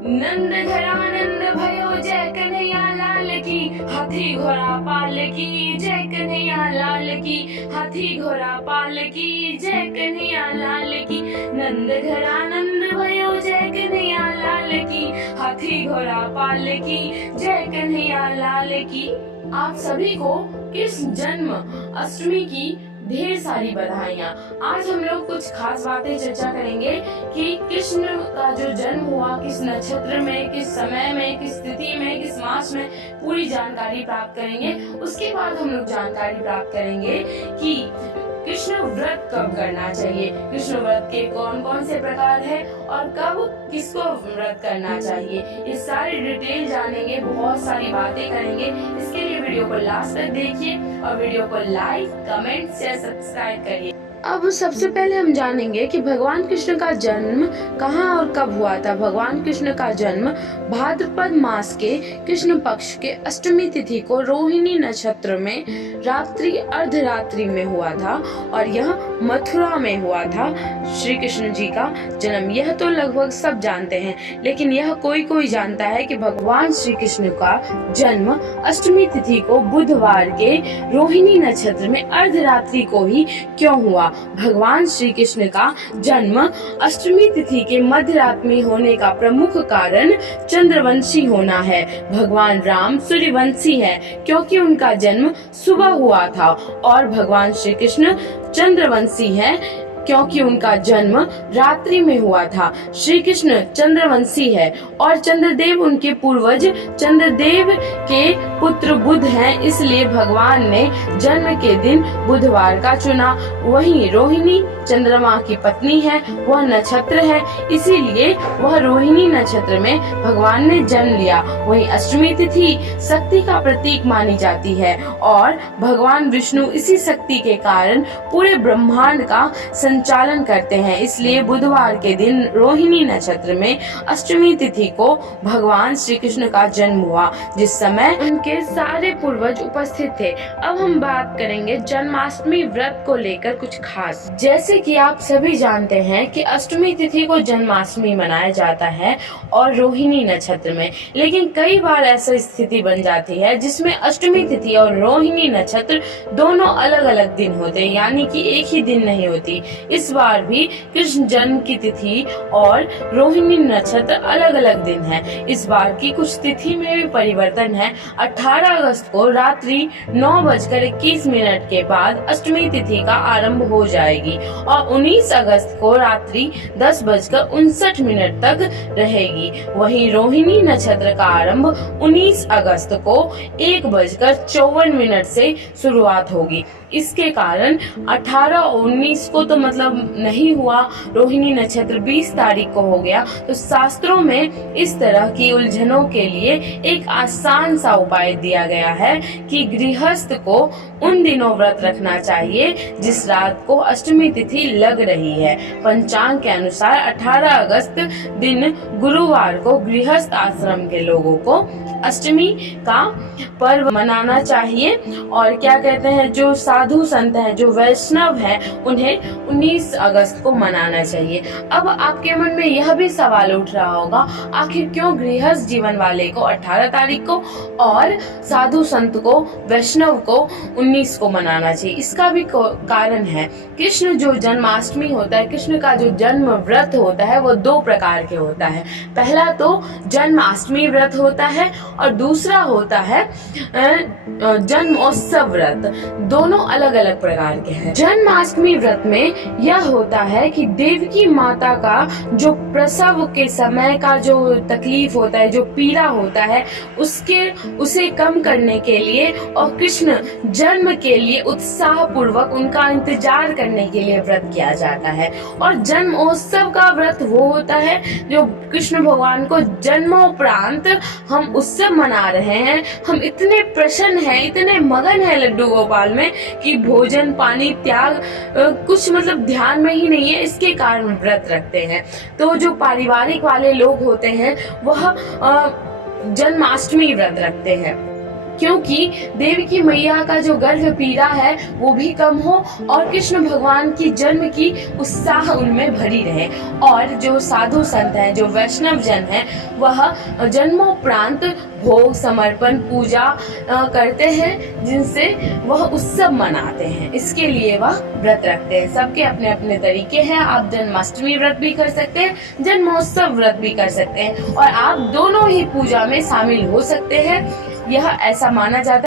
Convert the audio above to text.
नंद घरानंद भयो जय कन्हैया लाल की, हाथी घोड़ा पाल की जय कन्हैया लाल की, हाथी घोड़ा पाल की जय कन्हैया लाल की। नंद घरानंद भयो जय कन्हैया लाल की, हाथी घोड़ा पाल की जय कन्हैया लाल की। आप सभी को कृष्ण जन्म अष्टमी की ढेर सारी बधाइयाँ। आज हम लोग कुछ खास बातें चर्चा करेंगे कि कृष्ण का जो जन्म हुआ किस नक्षत्र में, किस समय में, किस तिथि में, किस मास में, पूरी जानकारी प्राप्त करेंगे। उसके बाद हम लोग जानकारी प्राप्त करेंगे कि कृष्ण व्रत कब करना चाहिए, कृष्ण व्रत के कौन कौन से प्रकार है और कब किसको व्रत करना चाहिए। ये सारी डिटेल जानेंगे, बहुत सारी बातें करेंगे। इसके लिए वीडियो को लास्ट तक देखिए और वीडियो को लाइक, कमेंट, शेयर, सब्सक्राइब करिए। अब सबसे पहले हम जानेंगे कि भगवान कृष्ण का जन्म कहाँ और कब हुआ था। भगवान कृष्ण का जन्म भाद्रपद मास के कृष्ण पक्ष के अष्टमी तिथि को रोहिणी नक्षत्र में रात्रि अर्धरात्रि में हुआ था और यह मथुरा में हुआ था। श्री कृष्ण जी का जन्म यह तो लगभग सब जानते हैं, लेकिन यह कोई कोई जानता है कि भगवान श्री कृष्ण का जन्म अष्टमी तिथि को बुधवार के रोहिणी नक्षत्र में अर्धरात्रि को ही क्यों हुआ। भगवान श्री कृष्ण का जन्म अष्टमी तिथि के मध्य रात में होने का प्रमुख कारण चंद्रवंशी होना है। भगवान राम सूर्यवंशी है क्योंकि उनका जन्म सुबह हुआ था और भगवान श्री कृष्ण चंद्रवंशी है क्योंकि उनका जन्म रात्रि में हुआ था। श्री कृष्ण चंद्रवंशी है और चंद्रदेव उनके पूर्वज चंद्रदेव के पुत्र बुध हैं, इसलिए भगवान ने जन्म के दिन बुधवार का चुना। वहीं रोहिणी चंद्रमा की पत्नी है, वह नक्षत्र है, इसीलिए वह रोहिणी नक्षत्र में भगवान ने जन्म लिया। वहीं अष्टमी तिथि शक्ति का प्रतीक मानी जाती है और भगवान विष्णु इसी शक्ति के कारण पूरे ब्रह्मांड का संचालन करते हैं, इसलिए बुधवार के दिन रोहिणी नक्षत्र में अष्टमी तिथि को भगवान श्री कृष्ण का जन्म हुआ, जिस समय उनके सारे पूर्वज उपस्थित थे। अब हम बात करेंगे जन्माष्टमी व्रत को लेकर कुछ खास। जैसे कि आप सभी जानते हैं कि अष्टमी तिथि को जन्माष्टमी मनाया जाता है और रोहिणी नक्षत्र में, लेकिन कई बार ऐसी स्थिति बन जाती है जिसमें अष्टमी तिथि और रोहिणी नक्षत्र दोनों अलग अलग दिन होते हैं, यानी कि एक ही दिन नहीं होती। इस बार भी कृष्ण जन्म की तिथि और रोहिणी नक्षत्र अलग अलग दिन है। इस बार की कुछ तिथि में भी परिवर्तन है। 18 अगस्त को रात्रि 9:21 के बाद अष्टमी तिथि का आरंभ हो जाएगी और 19 अगस्त को रात्रि 10:59 तक रहेगी। वहीं रोहिणी नक्षत्र का आरंभ 19 अगस्त को 1:54 से शुरुआत होगी। इसके कारण 18 और 19 को तो मतलब नहीं हुआ, रोहिणी नक्षत्र 20 तारीख को हो गया। तो शास्त्रों में इस तरह की उलझनों के लिए एक आसान सा उपाय दिया गया है कि गृहस्थ को उन दिनों व्रत रखना चाहिए जिस रात को अष्टमी तिथि लग रही है। पंचांग के अनुसार 18 अगस्त दिन गुरुवार को गृहस्थ आश्रम के लोगों को अष्टमी का पर्व मनाना चाहिए और क्या कहते हैं, जो साधु संत हैं, जो वैष्णव हैं, उन्हें 19 अगस्त को मनाना चाहिए। अब आपके मन में यह भी सवाल उठ रहा होगा, आखिर क्यों गृहस्थ जीवन वाले को 18 तारीख को और साधु संत को, वैष्णव को 19 को मनाना चाहिए। इसका भी कारण है। कृष्ण जो जन्माष्टमी होता है, कृष्ण का जो जन्म व्रत होता है वो 2 प्रकार के होता है। पहला तो जन्माष्टमी व्रत होता है और दूसरा होता है जन्मोत्सव व्रत। दोनों अलग अलग प्रकार के हैं। जन्माष्टमी व्रत में यह होता है कि देवकी माता का जो प्रसव के समय का जो तकलीफ होता है, जो पीड़ा होता है, उसे कम करने के लिए और कृष्ण जन्म के लिए उत्साह पूर्वक उनका इंतजार करने के लिए व्रत किया जाता है। और जन्मोत्सव का व्रत वो होता है जो कृष्ण भगवान को जन्मोपरांत हम उत्सव मना रहे हैं, हम इतने प्रसन्न हैं, इतने मगन हैं लड्डू गोपाल में कि भोजन पानी त्याग कुछ मतलब ध्यान में ही नहीं है, इसके कारण व्रत रखते हैं। तो जो पारिवारिक वाले लोग होते हैं वह जन्माष्टमी व्रत रखते हैं। क्योंकि देवी की मैया का जो गर्भ पीड़ा है वो भी कम हो और कृष्ण भगवान की जन्म की उत्साह उनमें भरी रहे। और जो साधु संत हैं, जो वैष्णव जन हैं, वह जन्मोपरांत भोग समर्पण पूजा करते हैं, जिनसे वह उत्सव मनाते हैं। इसके लिए वह व्रत रखते हैं। सबके अपने अपने तरीके हैं। आप जन्माष्टमी व्रत भी कर सकते हैं, जन्मोत्सव व्रत भी कर सकते हैं और आप दोनों ही पूजा में शामिल हो सकते हैं। यह ऐसा माना जाता है